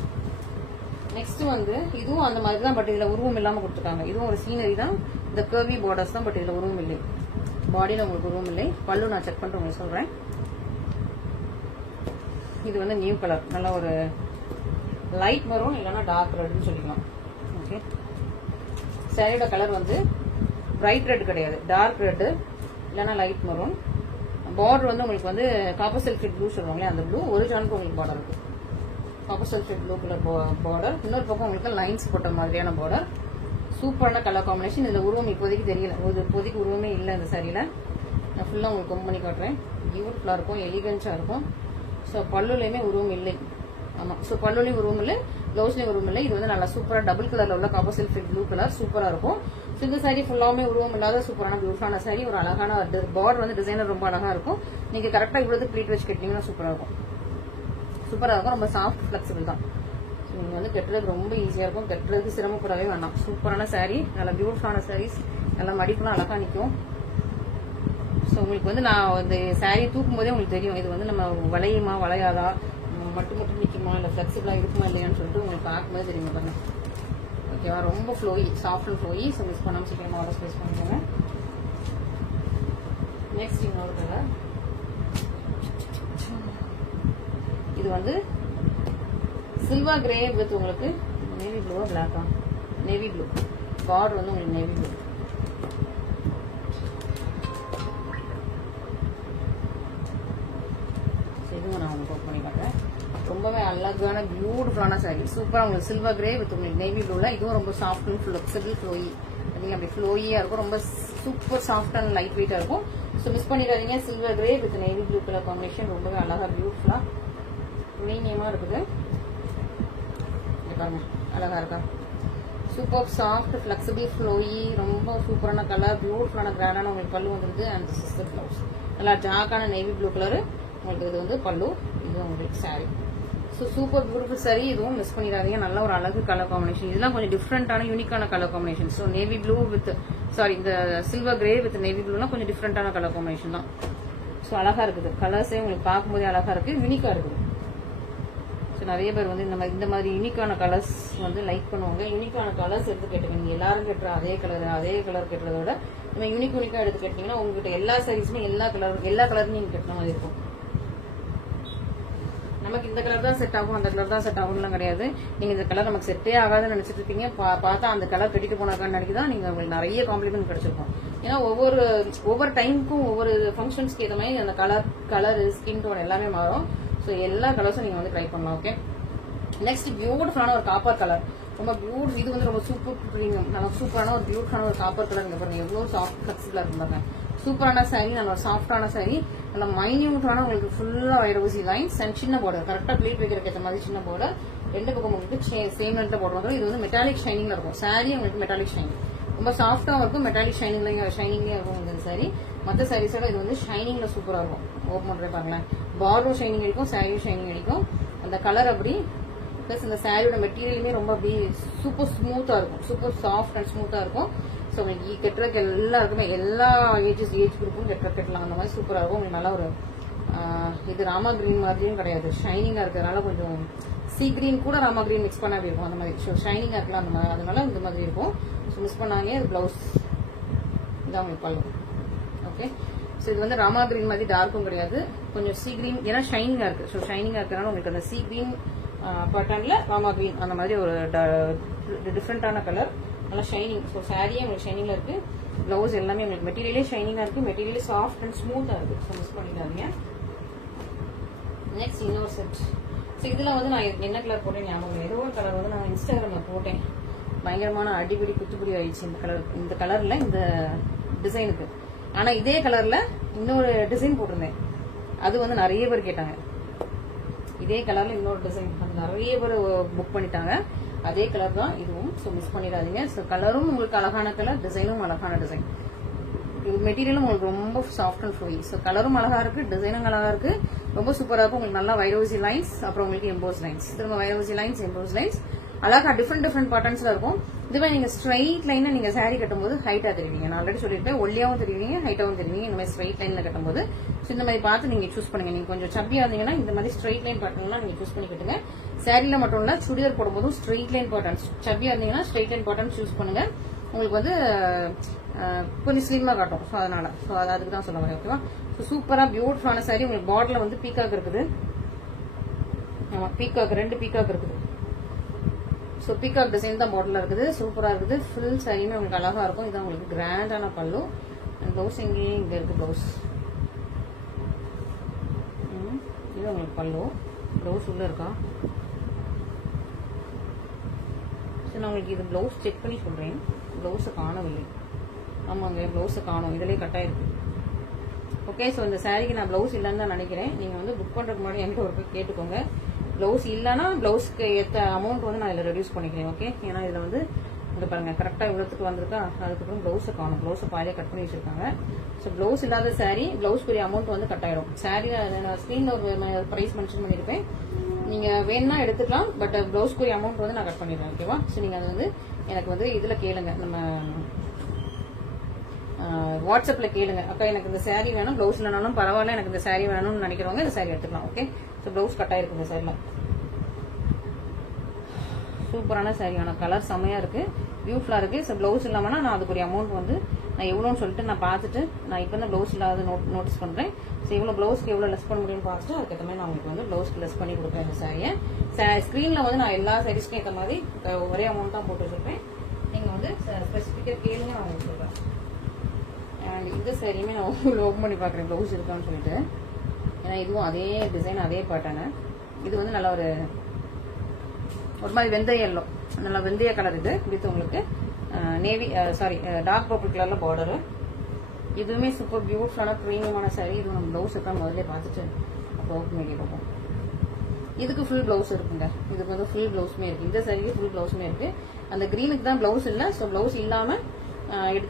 நெக்ஸ்ட் வந்து இதுவும் அந்த மாதிரி தான், பட் இதுல உருவம் இல்லாம கொடுத்துருக்காங்க. இதுவும் ஒரு சீனரி தான், இந்த கர்வி பார்டர்ஸ் தான், பட் இதுல உருவம் இல்லை. பாடியில உங்களுக்கு உருவம் இல்லை. பல்லு நான் செக் பண்ணிட்டு உங்களுக்கு சொல்றேன். இது வந்து நியூ கலர், நல்ல ஒரு லைட் மரூன் இல்லைன்னா டார்க் ரெட்னு சொல்லிக்கலாம். ஓகே, சாரியோட கலர் வந்து பிரைட் ரெட் கிடையாது, டார்க் ரெட் இல்லைன்னா லைட் மரூன். பார்டர் வந்து உங்களுக்கு வந்து காப்பர் சல்ஃபேட் ப்ளூ சொல்லுவாங்களே, அந்த ப்ளூ ஒரு ஜானுக்கு உங்களுக்கு பார்டர் இருக்கு. Copper sulphate blue colour border. இன்னொரு பக்கம் உங்களுக்கு லைன்ஸ் போட்ட மாதிரியான பார்டர். சூப்பரான கலர் காம்பினேஷன். இதுல உருவம் இப்போதைக்கு தெரியல, இப்போதைக்கு உருவமே இல்லை இந்த சாரியில. நான் ஃபுல்லா உங்களுக்கு கொம்பு பண்ணி காட்டுறேன். பியூட்டிஃபுல்லா இருக்கும், எலிகன்ஸா இருக்கும். ஸோ பல்லுலையுமே உருவம் இல்லை. ஆமா, ஸோ பல்லுலையும் உருவம் இல்லை, பிளவுஸ்லயும் உருவம் இல்லை. இது வந்து நல்லா சூப்பரா டபுள் கலர்ல உள்ள காப்பர் சல்ஃபேட் ப்ளூ கலர் சூப்பரா இருக்கும். ஸோ இந்த சாரி ஃபுல்லாமே உருவம் இல்லாத சூப்பரான பியூட்டிஃபுல்லான சாரி. ஒரு அழகான பார்டர் வந்து டிசைனர் ரொம்ப அழகா இருக்கும். நீங்க கரெக்டா இவ்வளவு ப்ளீட் வச்சு கட்டினீங்கன்னா சூப்பரா இருக்கும். சூப்பரா இருக்கும், ரொம்ப சாஃப்ட் ஃபிளெக்சிபிள் தான். நீங்க வந்து கட்டுறதுக்கு ரொம்ப ஈஸியா இருக்கும், கட்டுறதுக்கு சிரமப்படவே வேண்டாம். சூப்பரான சாரி, நல்ல பியூட்டிஃபுல்லான சாரீஸ், நல்லா மடிப்புலாம் அழகா நிற்கும். ஸோ உங்களுக்கு வந்து நான் இந்த சாரி தூக்கும் போதே உங்களுக்கு தெரியும், இது வந்து நம்ம வளையுமா வளையாதா, மட்டும் மட்டும் நிற்குமா, இல்லை ஃபிளெக்சிபிளா இருக்குமா இல்லையான்னு சொல்லிட்டு உங்களுக்கு பார்க்கும்போது தெரியும் பாருங்க. ஓகேவா? ரொம்ப flowy, soft and flowy. So miss பண்ணாமல் சீக்கிரமா ஆர்டர் பிளேஸ் பண்ணிக்கோங்க. நெக்ஸ்ட் இன்னொரு கலர். இது வந்து சில்வர் கிரே வித் உங்களுக்கு நேவி ப்ளூவா பிளாக்கா, நேவி ப்ளூ. பார்டர் வந்து உங்களுக்கு நேவி ப்ளூ. இதுவும் நான் உங்களுக்கு பண்ணி காட்டுறேன். ரொம்பவே அழகான பியூட்டிஃபுல்லான சாரி. சூப்பரா உங்களுக்கு சில்வர் கிரே வித் உங்களுக்கு நேவி ப்ளூல. இதுவும் ரொம்ப சாஃப்ட் அண்ட் ஃபிளெக்சிபிள் ஃப்ளோயி. நீங்க அப்படி ஃப்ளோயியா இருக்கும், ரொம்ப சூப்பர் சாஃப்ட் அண்ட் லைட் வெயிட்டா இருக்கும். ஸோ மிஸ் பண்ணிடாதீங்க. Silver grey with navy blue colour combination ரொம்பவே அழகா பியூட்டிஃபுல்லா ப்ரீமியமா இருக்குது. பாருங்க, அழகா இருக்கா? சூப்பர் சாஃப்ட் ஃபிளெக்சிபிள் ஃப்ளோயி, ரொம்ப சூப்பரான கலர், பியூட்டிஃபுல்லான கிராண்டான உங்களுக்கு பல்லு வந்துருக்கு. அண்ட் சிஸ்டர் பிளவுஸ் நல்லா டார்க்கான நேவி ப்ளூ கலர் உங்களுக்கு. இது வந்து பல்லு, இது உங்களுக்கு sorry. So super beautiful sorry. இதுவும் மிஸ் பண்ணிடாதீங்க. நல்ல ஒரு அழகு கலர் காம்பினேஷன். இதெல்லாம் கொஞ்சம் டிஃப்ரெண்டான யூனிக்கான colour combination. So navy blue with இந்த சில்வர் கிரே வித் நேவி ப்ளூலாம் கொஞ்சம் டிஃப்ரெண்டான கலர் காம்பினேஷன் தான். ஸோ அழகா இருக்குது, கலர்ஸே உங்களுக்கு பார்க்கும்போதே அழகா இருக்கு, யூனிக்கா இருக்குது. ஸோ நிறைய பேர் வந்து இந்த மாதிரி யூனிக்கான கலர்ஸ் வந்து லைக் பண்ணுவாங்க. யூனிக்கான கலர்ஸ் எடுத்து கேட்டுங்க. நீங்க எல்லாரும் கேட்டுற அதே கலர் கேட்டுறத விட நம்ம யூனிக்கா எடுத்து கேட்டீங்கன்னா உங்ககிட்ட எல்லா சாரீஸுமே எல்லா கலரும் நீங்க கட்டுற மாதிரி இருக்கும். நமக்கு இந்த கலர் தான் செட் ஆகும், அந்த கலர் தான் செட் ஆகும்லாம் கிடையாது. நீங்க இந்த கலர் நமக்கு செட்டே ஆகாதுன்னு நினைச்சிட்டு இருப்பீங்க. பார்த்தா அந்த கலர் கட்டிட்டு போனாக்கான்னு நினைக்கிதான் நீங்க உங்களுக்கு நிறைய காம்ப்ளிமெண்ட் கிடைச்சிருக்கும். ஏன்னா ஒவ்வொரு டைமுக்கும் ஒவ்வொரு ஃபங்க்ஷன்ஸ்க்கு ஏற்ற மாதிரி அந்த கலர் ஸ்கின் டோன் எல்லாமே மாறும். ஸோ எல்லா கலர்ஸும் நீங்க வந்து ட்ரை பண்ணலாம். ஓகே, நெக்ஸ்ட் பியூட்டிஃபுல்லான ஒரு காப்பர் கலர். ரொம்ப பியூட்டிஃபுல். இது வந்து ரொம்ப சூப்பர் ப்ரீமியம், நல்ல சூப்பரான ஒரு பியூட்டிஃபுல்லான ஒரு காப்பர் கலர். இங்க பாருங்க எவ்வளவு சாஃப்ட் ஃபிளெக்சிபிளா இருக்கு பாருங்க. சூப்பரான சாரி, நல்ல ஒரு சாஃப்டான சாரி, நல்ல மைன்யூட்டான உங்களுக்கு ஃபுல்லா வைரவசி லைன்ஸ் அண்ட் சின்ன பார்டர். கரெக்டா பிளேட் வைக்கிறதுக்கு ஏற்ற மாதிரி சின்ன பார்டர். ரெண்டு பக்கம் உங்களுக்கு சேம் லென்த்ல போடுறது. இது வந்து மெட்டாலிக் ஷைனிங்ல இருக்கும். சாரி உங்களுக்கு மெட்டாலிக் ஷைனிங் ரொம்ப சாஃப்டாவும் இருக்கும், மெட்டாலிக் ஷைனிங்லயும் இருக்கும் இந்த சாரி. மற்ற சாரீஸோட இது வந்து ஷைனிங்ல சூப்பரா இருக்கும். ஓப்பன் பண்றேன் பாருங்களேன். பார்டரும் ஷைனிங் அடிக்கும், சாரியும் ஷைனிங் அடிக்கும். அந்த கலர் அப்படி பிளஸ் இந்த சாரியோட மெட்டீரியலுமே ரொம்ப அப்படி சூப்பர் ஸ்மூத்தா இருக்கும், சூப்பர் சாஃப்ட் அண்ட் ஸ்மூத்தா இருக்கும். ஸோ உங்களுக்கு கெட்டுறதுக்கு எல்லாருக்குமே எல்லா ஏஜ் குரூப்பும் கட்டலாம். அந்த மாதிரி சூப்பரா இருக்கும். உங்களுக்கு நல்லா ஒரு இது ராமா கிரீன் மாதிரியும் கிடையாது, ஷைனிங்கா இருக்கிறதுனால கொஞ்சம் சீ கிரீன் கூட ராமா கிரீன் மிக்ஸ் பண்ண அப்படி இருக்கும். அந்த மாதிரி ஸோ ஷைனிங்கா இருக்கலாம் அந்த மாதிரி, அதனால இந்த மாதிரி இருக்கும். ஸோ மிஸ் பண்ணாங்க. இது பிளவுஸ் இதான் உங்களுக்கு பல்லு. ஓகே, ஸோ இது வந்து ராமா கிரீன் மாதிரி டார்க்கும் கிடையாது, கொஞ்சம் சீ கிரீன். ஏன்னா ஷைனிங்கா இருக்கு. ஸோ ஷைனிங்கா இருக்கிறதுனால உங்களுக்கு அந்த சீ கிரீன் பட்டன்ல ராமா கிரீன் அந்த மாதிரி ஒரு டிஃப்ரெண்டான கலர், நல்லா ஷைனிங். ஸோ சாரியே உங்களுக்கு ஷைனிங்ல இருக்கு. பிளவுஸ் எல்லாமே உங்களுக்கு மெட்டீரியலே ஷைனிங்கா இருக்கு, மெட்டீரியலே சாஃப்ட் அண்ட் ஸ்மூத்தா இருக்கு. ஸோ மிஸ் பண்ணிடாதீங்க. நெக்ஸ்ட் இன்னொரு செட். ஸோ இதுல வந்து நான் என்ன கலர் போட்டேன் ஞாபகம், ஏதோ ஒரு கலர் வந்து நான் இன்ஸ்டாகிராம்ல போட்டேன், பயங்கரமான அடிபிடி குத்துப்பிடி ஆயிடுச்சு இந்த கலர்ல இந்த டிசைனுக்கு. ஆனா இதே கலர்ல இன்னொரு டிசைன் போட்டிருந்தேன், அது வந்து நிறைய பேர் கேட்டாங்க. இதே கலர்ல இன்னொரு டிசைன் நிறைய பேர் புக் பண்ணிட்டாங்க. அதே கலர் தான் இதுவும். ஸோ மிஸ் பண்ணிடாதீங்க. ஸோ கலரும் உங்களுக்கு அழகான கலர், டிசைனும் அழகான டிசைன். மெட்டீரியலும் உங்களுக்கு ரொம்ப சாஃப்ட் அண்ட் ஃப்ளோயி. ஸோ கலரும் அழகா இருக்கு, டிசைனும் அழகா இருக்கு, ரொம்ப சூப்பரா இருக்கும். உங்களுக்கு நல்லா வைரோசி லைன்ஸ், அப்புறம் உங்களுக்கு எம்போஸ் லைன்ஸ், திரும்ப வைரோசி லைன்ஸ், எம்போஸ் லைன்ஸ், அழகா டிஃப்ரெண்ட் பேட்டர்ன்ஸ்ல இருக்கும். இதுவே நீங்க ஸ்ட்ரைட் லைன்ல நீங்க சாரி கட்டும்போது ஹைட்டா தெரிவிங்க. நான் ஆல்ரெடி சொல்லிட்டேன், ஒல்லியாவும் தெரிவிங்க, ஹைட்டாவும் தெரிவிங்க. இந்த மாதிரி ஸ்ட்ரைட் லைன்ல கட்டும்போது இந்த மாதிரி பார்த்து நீங்க சூஸ் பண்ணுங்க. நீங்க கொஞ்சம் சப்பியா இருந்தீங்கன்னா இந்த மாதிரி ஸ்ட்ரைட் லைன் பேட்டர்ன்லாம் நீங்க சூஸ் பண்ணி கட்டுங்க. சாரில மட்டும் இல்ல, சுடிதார் போடும்போதும் ஸ்ட்ரைட் லைன் பேட்டர்ன்ஸ், சப்பியா இருந்தீங்கன்னா ஸ்ட்ரைட் லைன் பேட்டர்ன்ஸ் சூஸ் பண்ணுங்க. உங்களுக்கு வந்து கொஞ்சம் ஸ்லிம்மா காட்டும். ஸோ அதனால அதுக்கு தான் சொல்ல வரேன். ஓகேவா? ஸோ சூப்பரா பியூட்டிஃபுல்லான சாரி. உங்களுக்கு பார்டர்ல வந்து பீகாக் இருக்குது. ஆமா, பீகாக் 2 பீகாக் இருக்குது. ஸோ பீகாக் டிசைன் தான் பார்டர்ல இருக்குது. சூப்பரா இருக்குது. ஃபுல் சாரியுமே உங்களுக்கு அழகா இருக்கும். இதான் உங்களுக்கு கிராண்டான பல்லு. பிளவுஸ் இங்கே இங்க இருக்கு பிளவுஸ். இது உங்களுக்கு பல்லு. பிளவுஸ் உள்ள இருக்கா? சரி, நான் உங்களுக்கு இது பிளவுஸ் செக் பண்ணி சொல்றேன். பிளவுஸை காணவில்லை. ஆமாங்க, பிளவுஸை காணும். இதுலயே கட்டாயிருக்கு. ஓகே, ஸோ இந்த சாரிக்கு நான் பிளவுஸ் இல்லைன்னு தான் நினைக்கிறேன். நீங்க வந்து புக் பண்றதுக்கு முன்னாடி என்கிட்ட ஒரு போய் கேட்டுக்கோங்க. பிளவுஸ் இல்லைன்னா பிளவுஸ்க்கு ஏற்ற அமௌண்ட் வந்து நான் இதில் ரெடியூஸ் பண்ணிக்கிறேன். ஓகே, ஏன்னா இதில் வந்து இங்க பாருங்க கரெக்டா இவ்வளவுக்கு வந்திருக்கா. அதுக்கப்புறம் பிளவுஸை காணும். பிளவுஸை பாதியா கட் பண்ணி வச்சிருக்காங்க. ஸோ பிளவுஸ் இல்லாத சாரி பிளவுஸ்க்குரிய அமௌண்ட் வந்து கட் ஆயிடும். சாரி நான் ஸ்கிரீன்ல ஒரு பிரைஸ் மென்ஷன் பண்ணிருப்பேன். நீங்க வேணும்னா எடுத்துக்கலாம், பட் பிளவுஸ்க்குரிய அமௌண்ட் வந்து நான் கட் பண்ணிடுறேன். ஓகேவா? ஸோ நீங்க அது வந்து எனக்கு வந்து இதுல கேளுங்க, நம்ம வாட்ஸ்அப்ல கேளுங்க. அக்கா எனக்கு இந்த சாரி வேணும், பிளவுஸ் இல்லைனாலும் பரவாயில்ல, எனக்கு இந்த சாரி வேணும்னு நினைக்கிறவங்க இந்த சாரி எடுத்துக்கலாம். ஓகே, ஸோ பிளவுஸ் கட் ஆயிருக்கு இந்த சாரில. சூப்பரான சாரியான கலர் செமையா இருக்கு, பியூட்டிஃபுல்லா இருக்கு. ஸோ பிளவுஸ் இல்லாமனா நான் அதுக்குரிய அமௌண்ட் வந்து நான் எவ்வளோன்னு சொல்லிட்டு நான் பார்த்துட்டு நான் இப்போ தான் பிளவுஸ் இல்லாத நோட்டீஸ் பண்றேன். ஸோ இவ்வளோ பிளவுஸ்க்கு எவ்வளோ லெஸ் பண்ண முடியும்னு பார்த்துட்டு அதுக்கேற்ற மாதிரி நான் உங்களுக்கு வந்து பிளவுஸ்க்கு லெஸ் பண்ணி கொடுப்பேன். இந்த சாரியை ஸ்கிரீன்ல வந்து நான் எல்லா சாரீஸ்க்கும் ஏற்ற மாதிரி ஒரே அமௌண்ட் தான் போட்டு வச்சிருப்பேன். நீங்க வந்து ஸ்பெசிஃபிக்கா கேளுங்க, நான் உங்களுக்கு சொல்றேன். அண்ட் இந்த சாரியுமே நான் ஓப்பன் பண்ணி பாக்குறேன் பிளவுஸ் இருக்கான்னு சொல்லிட்டு. ஏன்னா இதுவும் அதே டிசைன் அதே பேட்டர்னு. இது வந்து நல்ல ஒரு மாதிரி வெந்தய எல்லோ, நல்லா வெந்தய கலர். இது வித் உங்களுக்கு நேவி டார்க் பர்பிள் கலர்ல பார்டரு. இதுவுமே சூப்பர் பியூட்டிஃபுல்லான பிரீமியமான சாரி. இது நம்ம பிளவுஸ் இருக்கான்னு முதல்ல பார்த்துட்டு அப்புறம் ஓப்பன் பண்ணி பார்ப்போம். இதுக்கு ஃபுல் பிளவுஸ் இருக்குங்க. இதுக்கு வந்து ஃபுல் பிளவுஸுமே இருக்கு. இந்த சாரிக்கு ஃபுல் பிளவுஸுமே இருக்கு. அந்த கிரீனுக்கு தான் பிளவுஸ் இல்லை. ஸோ பிளவுஸ் இல்லாம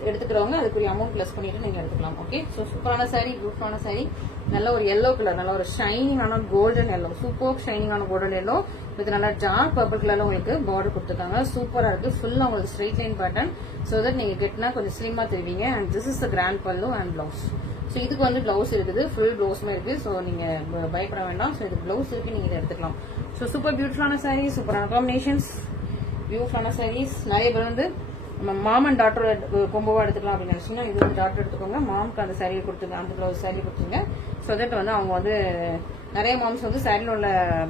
எடுத்துக்கிறவங்க அதுக்குரிய அமௌண்ட் லெஸ் பண்ணிட்டு நீங்க எடுத்துக்கலாம். ஓகே, ஸோ சூப்பரான சாரி, பியூட்டிஃபுல்லான சாரி. நல்ல ஒரு எல்லோ கலர், நல்ல ஒரு ஷைனிங்கான கோல்டன் எல்லோ, சூப்பர் ஷைனிங்கான கோல்டன் எல்லோ வித் நல்லா டார்க் பர்பிள் கலர்ல உங்களுக்கு பார்டர் கொடுத்துருக்காங்க. சூப்பரா இருக்கு. ஃபுல்லா உங்களுக்கு straight line pattern. So that நீங்க கெட்டினா கொஞ்சம் ஸ்லிம்மா தெரிவிங்க. And this is the grand pallu and blouse. So இதுக்கு வந்து பிளவுஸ் இருக்குது, ஃபுல் பிளவுஸுமே இருக்கு. ஸோ நீங்க பயப்பட வேண்டாம். ஸோ இது பிளவுஸ் இருக்கு, நீங்க இதை எடுத்துக்கலாம். ஸோ சூப்பர் பியூட்டிஃபுல்லான சாரி, சூப்பரான காம்பினேஷன்ஸ், பியூட்டிஃபுல்லான சாரீஸ். நிறைய பேர் வந்து மாம் அண்ட் டாட்டர் கொம்போவா எடுத்துக்கலாம் அப்படின்னு நினைச்சீங்கன்னா இது வந்து டாட்டர் எடுத்துக்கோங்க. மாம்க்கு அந்த சாரியை கொடுத்துங்க, அந்த பிளவுஸ் சாரி கொடுத்துங்க. ஸோ தட் வந்து அவங்க வந்து நிறைய மாம்ஸ் வந்து சாரியில் உள்ள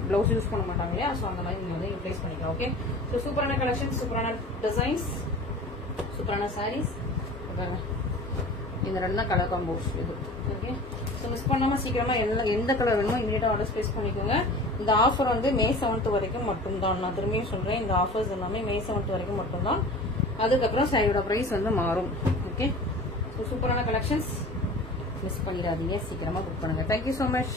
பிளவுஸ் யூஸ் பண்ண மாட்டாங்க இல்லையா? ஸோ அந்த மாதிரி நீங்க வந்து யூட்டிலைஸ் பண்ணிக்கலாம். ஓகே, ஸோ சூப்பரான கலெக்ஷன், சூப்பரான டிசைன்ஸ், சூப்பரான சாரீஸ். இந்த 2 தான் கலர் காம்போஸ் இது. ஓகே, ஸோ மிஸ் பண்ணாம சீக்கிரமா எந்த கலர் வேணுமோ இமீடியட்டா ஆர்டர் பிளேஸ் பண்ணிக்கோங்க. இந்த ஆஃபர் வந்து May 7th வரைக்கும் மட்டும்தான். நான் திரும்பியும் சொல்றேன், இந்த ஆஃபர்ஸ் எல்லாமே May 7th வரைக்கும் மட்டும்தான். அதுக்கப்புறம் சாரியோட பிரைஸ் வந்து மாறும். ஓகே, ஸோ சூப்பரான கலெக்ஷன்ஸ் மிஸ் பண்ணிடாதீங்க, சீக்கிரமா புக் பண்ணுங்க. Thank you so much.